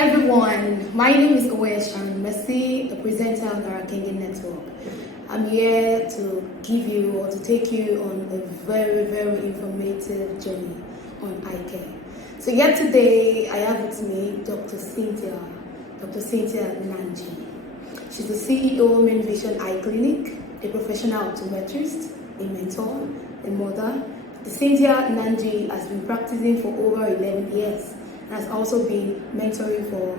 everyone, my name is Oweshan Messi, the presenter on the Arakengi Network. I'm here to give you or to take you on a very, very informative journey on eye care. So yet today, I have with me Dr. Cynthia Nanji. She's the CEO of Main Vision Eye Clinic, a professional optometrist, a mentor, a mother. Cynthia Nanji has been practicing for over 11 years and has also been mentoring for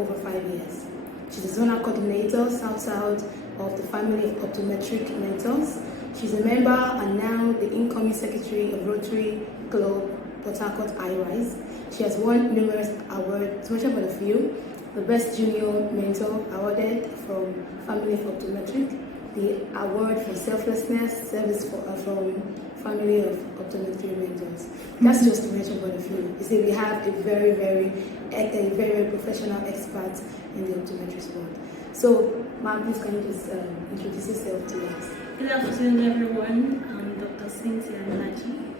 over 5 years. She's the zonal coordinator, South of the family of optometric mentors. She's a member and now the incoming secretary of Rotary Club Port Harcourt Eye-Wise. She has won numerous awards, to mention but a few: the Best Junior Mentor awarded from Family of Optometric, the award for selflessness service from Family of Optometry Mentors. That's just to mention but a few. You see, we have a very professional expert in the optometrist world. So, ma'am, please can you just introduce yourself to us? Good afternoon, everyone. I'm Dr. Cynthia Nanji,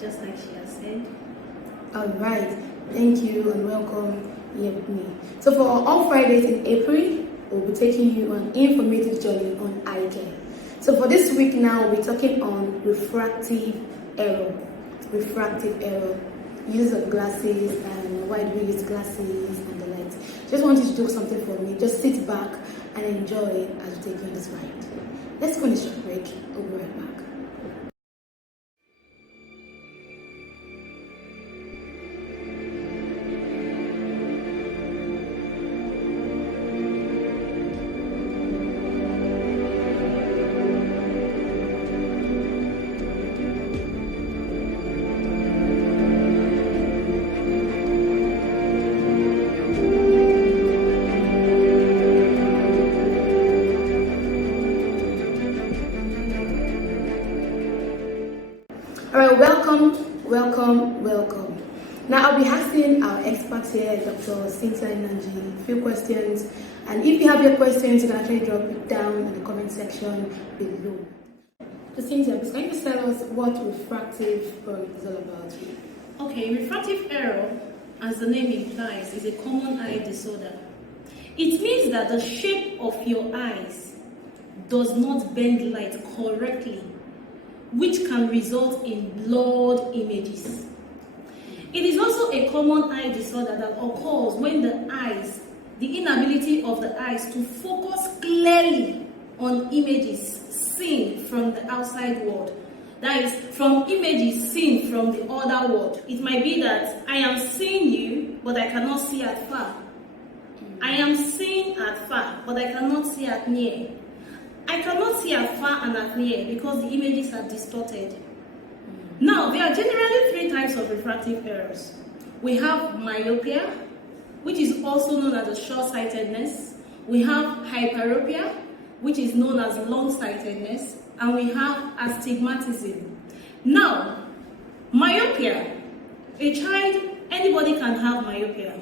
just like she has said. All right, thank you and welcome here with me. So for all Fridays in April, we'll be taking you on an informative journey on eye care. So for this week now, we're talking on refractive error. Refractive error, use of glasses and why do we use glasses and the likes. Just want you to do something for me. Just sit back and enjoy it as we take you on this ride. Let's go on a short break. We'll be right back. All right, welcome. Now I'll be asking our experts here, Dr. Cynthia Nanji, a few questions. And if you have your questions, you can actually drop it down in the comment section below. So Cynthia, can you tell us what refractive error is all about? Okay, refractive error, as the name implies, is a common eye disorder. It means that the shape of your eyes does not bend light correctly, which can result in blurred images. It is also a common eye disorder that occurs when the inability of the eyes to focus clearly on images seen from the outside world. That is, from images seen from the other world. It might be that I am seeing you, but I cannot see at far. I am seeing at far, but I cannot see at near. I cannot see at far and at near because the images are distorted. Now, there are generally 3 types of refractive errors. We have myopia, which is also known as a short-sightedness. We have hyperopia, which is known as long-sightedness. And we have astigmatism. Now, myopia, anybody can have myopia.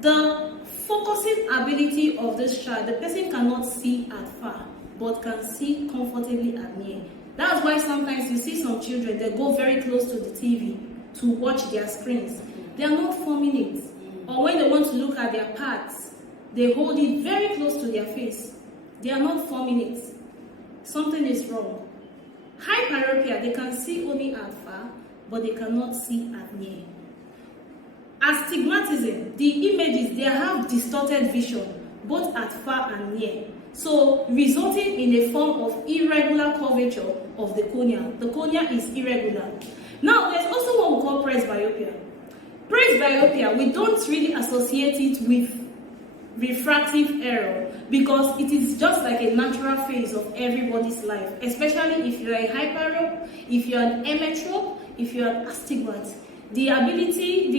The focusing ability of this child, the person cannot see at far, but can see comfortably at near. That's why sometimes you see some children, they go very close to the TV to watch their screens. They are not forming it. Or when they want to look at their parts, they hold it very close to their face. They are not forming it. Something is wrong. Hyperopia, they can see only at far, but they cannot see at near. Astigmatism, the images, they have distorted vision, both at far and near. So, resulting in a form of irregular curvature of the cornea. The cornea is irregular. Now, there's also what we call presbyopia. Presbyopia, we don't really associate it with refractive error because it is just like a natural phase of everybody's life, especially if you're a hyperope, if you're an emmetrope, if you're an astigmat. The ability,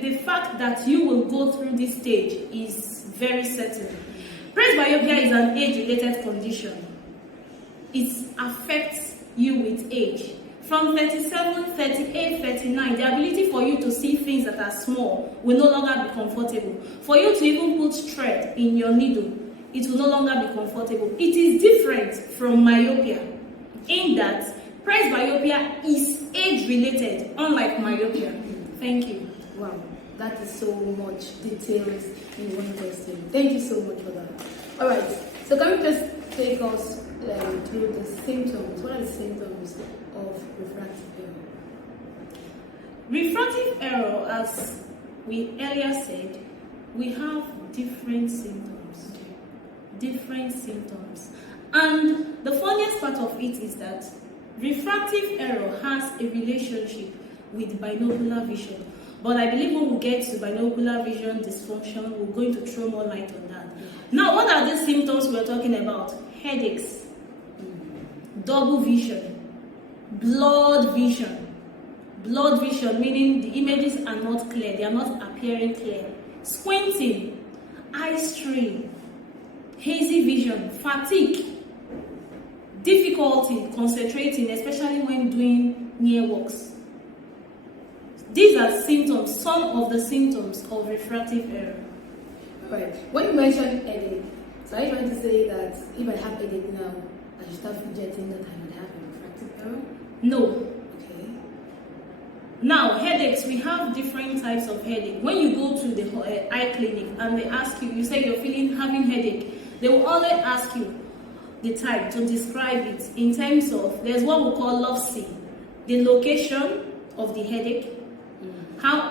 the fact that you will go through this stage is very certain. Presbyopia is an age-related condition. It affects you with age. From 37, 38, 39, the ability for you to see things that are small will no longer be comfortable. For you to even put thread in your needle, it will no longer be comfortable. It is different from myopia in that presbyopia is age-related, unlike myopia. Thank you. Wow. That is so much details in one question. Thank you so much for that. All right. So can you just take us through the symptoms? What are the symptoms of refractive error? Refractive error, as we earlier said, we have different symptoms. Different symptoms. And the funniest part of it is that refractive error has a relationship with binocular vision. But I believe when we get to binocular vision dysfunction, we're going to throw more light on that. Now, what are the symptoms we're talking about? Headaches, double vision, blurred vision. Blurred vision meaning the images are not clear, they are not appearing clear. Squinting, eye strain, hazy vision, fatigue, difficulty concentrating, especially when doing near walks. These are symptoms, some of the symptoms of refractive error. Right. When you mentioned headache, so are you trying to say that if I have headache now, I should start fidgeting that I would have a refractive error? No. Okay. Now, headaches, we have different types of headache. When you go to the eye clinic and they ask you, you say you're having headache, they will always ask you the type to describe it in terms of, there's what we call LOVC, the location of the headache, how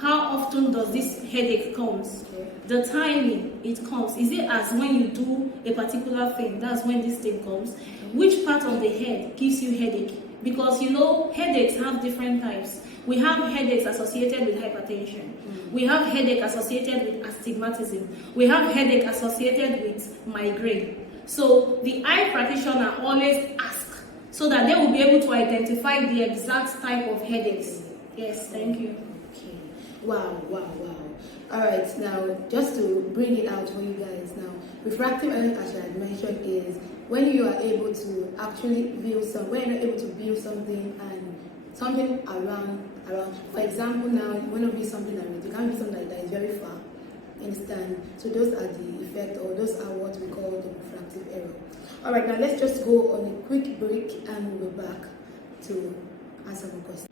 often does this headache comes, the timing it comes. Is it as when you do a particular thing, that's when this thing comes? Which part of the head gives you headache? Because you know, headaches have different types. We have headaches associated with hypertension. We have headache associated with astigmatism. We have headache associated with migraine. So the eye practitioner always asks so that they will be able to identify the exact type of headaches. Yes, thank you. Okay. Wow. All right, now just to bring it out for you guys now, refractive error, as I had mentioned, is when you are able to actually view when you're able to view something and something around. For example, now when you view something around, you can't view something that is very far. Understand? So those are the effect, or those are what we call the refractive error. All right, now let's just go on a quick break and we'll be back to answer the question.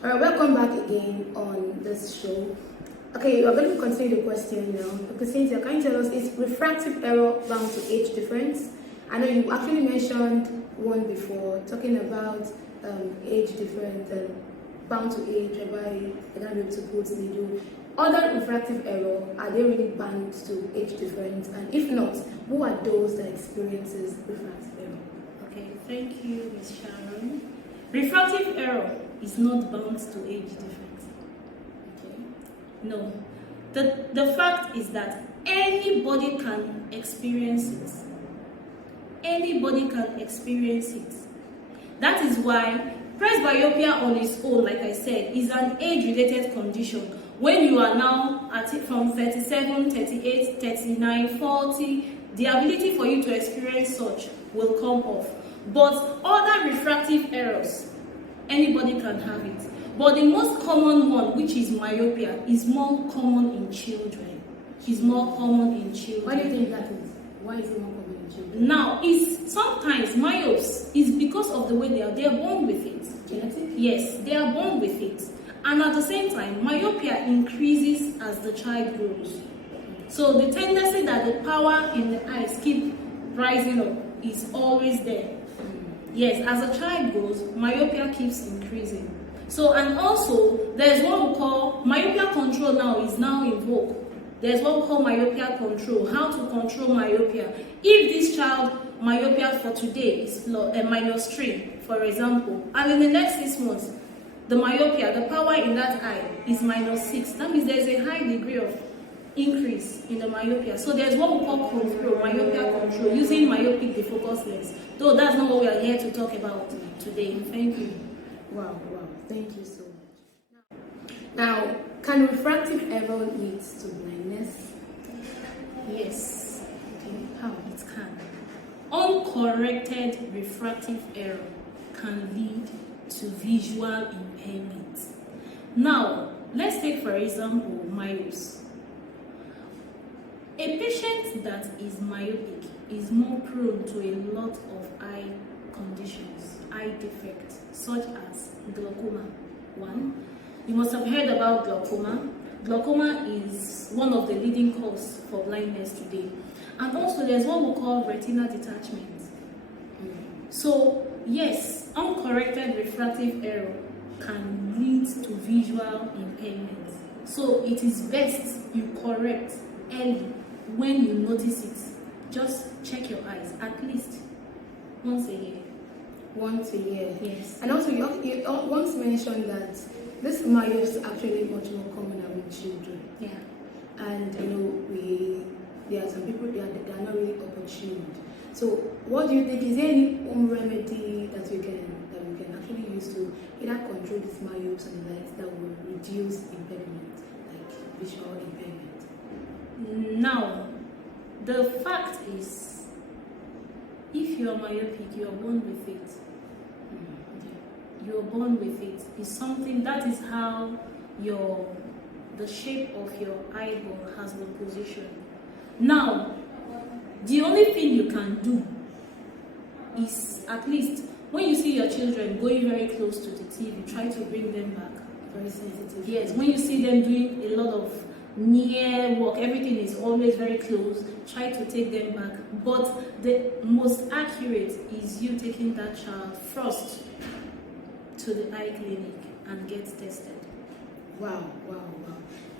All right, welcome back again on this show. Okay, we're going to continue the question now. Okay, Cynthia, can you tell us, is refractive error bound to age difference? I know you actually mentioned one before, talking about age difference and bound to age, whereby I can't be able to put middle. Other refractive error, are they really bound to age difference? And if not, who are those that experiences refractive error? Okay, thank you, Ms. Sharon. Refractive error is not bound to age difference. Okay. No. The fact is that anybody can experience it. Anybody can experience it. That is why presbyopia on its own, like I said, is an age-related condition. When you are now at it from 37, 38, 39, 40, the ability for you to experience such will come off. But other refractive errors, anybody can have it. But the most common one, which is myopia, is more common in children. Is more common in children. Why do you think that is? Why is it more common in children? Now, it's sometimes myopes is because of the way they are born with it. Genetic? Yes, they are born with it. And at the same time, myopia increases as the child grows. So the tendency that the power in the eyes keep rising up is always there. Yes, as a child grows, myopia keeps increasing. So, and also, there's what we call myopia control now is now in vogue. There's what we call myopia control, how to control myopia. If this child, myopia for today is -3, for example, and in the next 6 months, the myopia, the power in that eye is -6. That means there's a high degree of increase in the myopia. So there's what we call control, myopia control, using myopic defocus lens. Though that's not what we are here to talk about today. Thank you. Wow. Thank you so much. Now, can refractive error lead to blindness? Yes. Okay. How? It can. Uncorrected refractive error can lead to visual impairment. Now, let's take for example myopes. A patient that is myopic is more prone to a lot of eye conditions, eye defects, such as glaucoma. One, you must have heard about glaucoma. Glaucoma is one of the leading causes for blindness today. And also there's what we call retinal detachment. So yes, uncorrected refractive error can lead to visual impairment. So it is best you correct early when you notice it. Just check your eyes at least once a year. Once a year. Yes. And also, you once mentioned that this myopes is actually much more common among children. Yeah. And there are some people they are not really opportuned. So, what do you think? Is there any home remedy that we can actually use to either control these myopes and the likes that will reduce impairment, like visual impairment? Now, the fact is, if you are myopic, you are born with it. You are born with it. It's something that is how the shape of your eyeball has been positioned. Now, the only thing you can do is, at least when you see your children going very close to the TV, try to bring them back. Very sensitive. Yes, when you see them doing a lot of near work, everything is always very close, try to take them back. But the most accurate is you taking that child first to the eye clinic and get tested. Wow.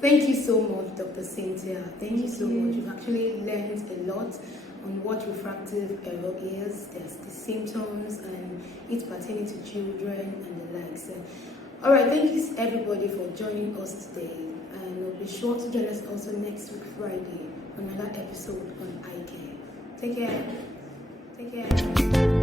Thank you so much, Dr. Cynthia. Thank you so much. You've actually learned a lot on what refractive error is, there's the symptoms, and it's pertaining to children and the likes. All right, thank you everybody for joining us today, and be sure to join us also next week Friday on another episode on Eye Care. Take care.